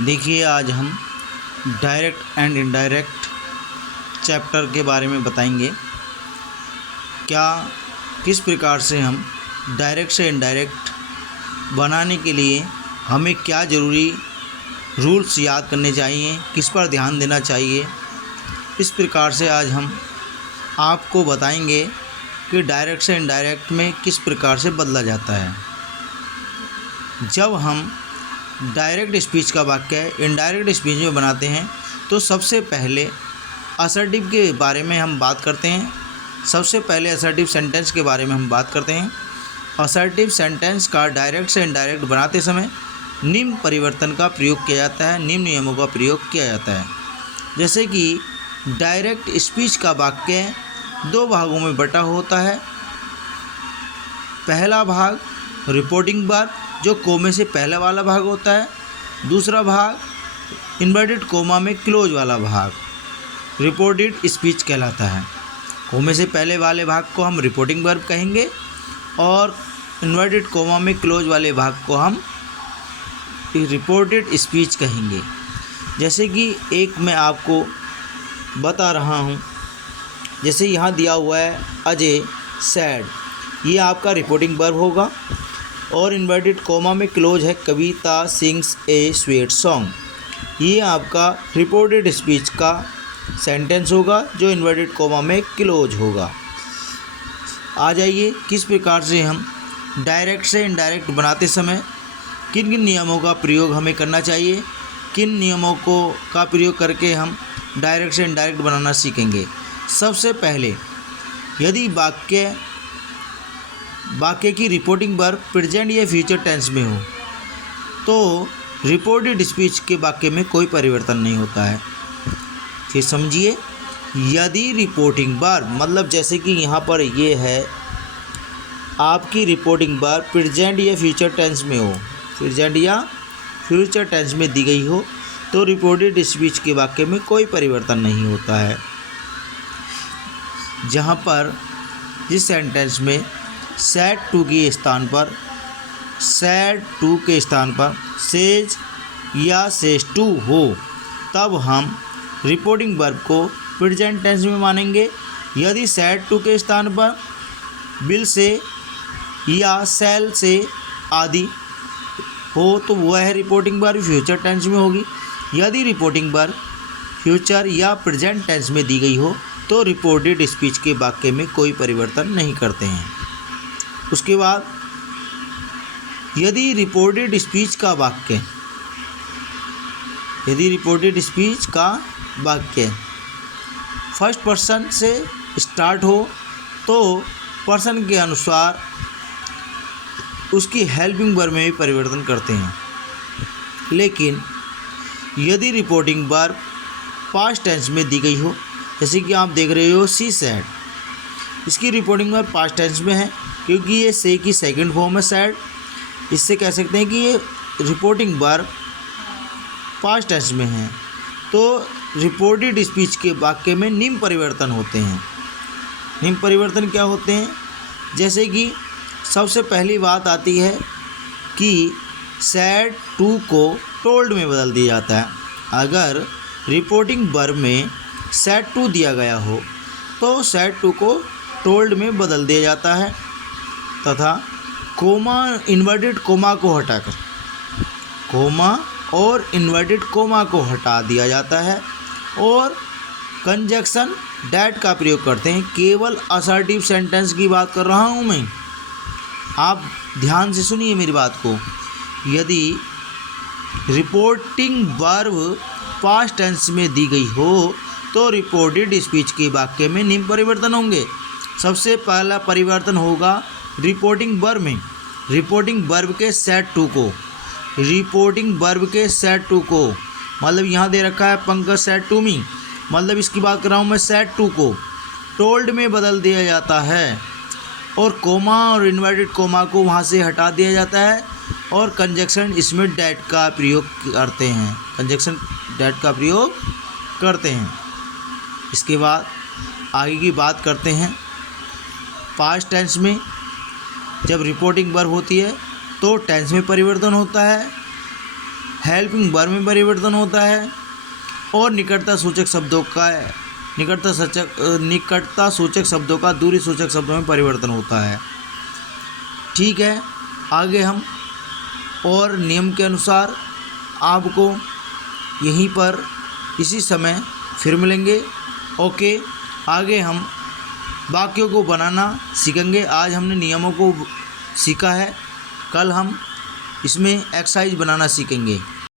देखिए, आज हम डायरेक्ट एंड इनडायरेक्ट चैप्टर के बारे में बताएंगे। किस प्रकार से हम डायरेक्ट से इनडायरेक्ट बनाने के लिए हमें क्या ज़रूरी रूल्स याद करने चाहिए, किस पर ध्यान देना चाहिए। इस प्रकार से आज हम आपको बताएंगे कि डायरेक्ट से इनडायरेक्ट में किस प्रकार से बदला जाता है। जब हम डायरेक्ट स्पीच का वाक्य इनडायरेक्ट स्पीच में बनाते हैं तो सबसे पहले असर्टिव के बारे में हम बात करते हैं। सबसे पहले असर्टिव सेंटेंस के बारे में हम बात करते हैं। असर्टिव सेंटेंस का डायरेक्ट से इनडायरेक्ट बनाते समय निम्न परिवर्तन का प्रयोग किया जाता है, निम्न नियमों का प्रयोग किया जाता है। जैसे कि डायरेक्ट स्पीच का वाक्य दो भागों में बटा होता है। पहला भाग रिपोर्टिंग वर्ब, जो कोमे से पहला वाला भाग होता है। दूसरा भाग इन्वर्टेड कोमा में क्लोज वाला भाग रिपोर्टेड स्पीच कहलाता है। कोमे से पहले वाले भाग को हम रिपोर्टिंग वर्ब कहेंगे और इन्वर्टेड कोमा में क्लोज वाले भाग को हम रिपोर्टेड स्पीच कहेंगे। जैसे कि एक मैं आपको बता रहा हूँ, जैसे यहाँ दिया हुआ है अजय सैड, ये आपका रिपोर्टिंग वर्ब होगा और इन्वर्टेड कोमा में क्लोज है कविता सिंग्स ए स्वीट सॉन्ग, ये आपका रिपोर्टेड स्पीच का सेंटेंस होगा जो इन्वर्टेड कोमा में क्लोज होगा। आ जाइए, किस प्रकार से हम डायरेक्ट से इनडायरेक्ट बनाते समय किन किन नियमों का प्रयोग हमें करना चाहिए, किन नियमों का प्रयोग करके हम डायरेक्ट से इनडायरेक्ट बनाना सीखेंगे। सबसे पहले यदि वाक्य की रिपोर्टिंग वर्ब प्रेजेंट या फ्यूचर टेंस में हो तो रिपोर्टेड स्पीच के वाक्य में कोई परिवर्तन नहीं होता है। फिर समझिए, यदि रिपोर्टिंग वर्ब मतलब जैसे कि यहाँ पर ये है आपकी रिपोर्टिंग वर्ब प्रेजेंट या फ्यूचर टेंस में हो, प्रेजेंट या फ्यूचर टेंस में दी गई हो तो रिपोर्टेड स्पीच के वाक्य में कोई परिवर्तन नहीं होता है। जहाँ पर जिस सेंटेंस में सैड टू के स्थान पर सेज या सेज टू हो तब हम रिपोर्टिंग वर्ब को प्रेजेंट टेंस में मानेंगे। यदि सैड टू के स्थान पर विल से या सेल से आदि हो तो वह रिपोर्टिंग वर्ब फ्यूचर टेंस में होगी। यदि रिपोर्टिंग वर्ब फ्यूचर या प्रेजेंट टेंस में दी गई हो तो रिपोर्टेड स्पीच के वाक्य में कोई परिवर्तन नहीं करते हैं। उसके बाद यदि रिपोर्टेड स्पीच का वाक्य फर्स्ट पर्सन से स्टार्ट हो तो पर्सन के अनुसार उसकी हेल्पिंग वर्ब में भी परिवर्तन करते हैं। लेकिन यदि रिपोर्टिंग वर्ब पास्ट टेंस में दी गई हो, जैसे कि आप देख रहे हो सी सैड, इसकी रिपोर्टिंग वर्ब पास्ट टेंस में है क्योंकि ये से की सेकंड फॉर्म है सैड। इससे कह सकते हैं कि ये रिपोर्टिंग वर्ब पास्ट टेंस में है तो रिपोर्टेड स्पीच के वाक्य में निम्न परिवर्तन होते हैं। निम्न परिवर्तन क्या होते हैं? जैसे कि सबसे पहली बात आती है कि सैड टू को टोल्ड में बदल दिया जाता है। अगर रिपोर्टिंग वर्ब में सैड टू दिया गया हो तो सैड टू को टोल्ड में बदल दिया जाता है तथा कोमा इन्वर्टेड कोमा को हटाकर कोमा और इन्वर्टेड कोमा को हटा दिया जाता है और कंजक्शन डैट का प्रयोग करते हैं। केवल असर्टिव सेंटेंस की बात कर रहा हूँ मैं, आप ध्यान से सुनिए मेरी बात को। यदि रिपोर्टिंग वर्ब पास्ट टेंस में दी गई हो तो रिपोर्टेड स्पीच के वाक्य में निम्न परिवर्तन होंगे। सबसे पहला परिवर्तन होगा रिपोर्टिंग वर्ब में, रिपोर्टिंग वर्ब के सेट टू को मतलब यहाँ दे रखा है पंकज सेड टू मी, मतलब इसकी बात कर रहा हूँ मैं, सेड टू को टोल्ड में बदल दिया जाता है और कोमा और इन्वर्टेड कोमा को वहाँ से हटा दिया जाता है और कंजक्शन इसमें डैट का प्रयोग करते हैं। इसके बाद आगे की बात करते हैं। पास्ट टेंस में जब रिपोर्टिंग वर्ब होती है तो टेंस में परिवर्तन होता है। हेल्पिंग वर्ब में परिवर्तन होता है और निकटता सूचक शब्दों का दूरी सूचक शब्दों में परिवर्तन होता है। ठीक है, आगे हम और नियम के अनुसार आपको यहीं पर इसी समय फिर मिलेंगे। ओके, आगे हम वाक्यों को बनाना सीखेंगे। आज हमने नियमों को सीखा है, कल हम इसमें एक्सरसाइज बनाना सीखेंगे।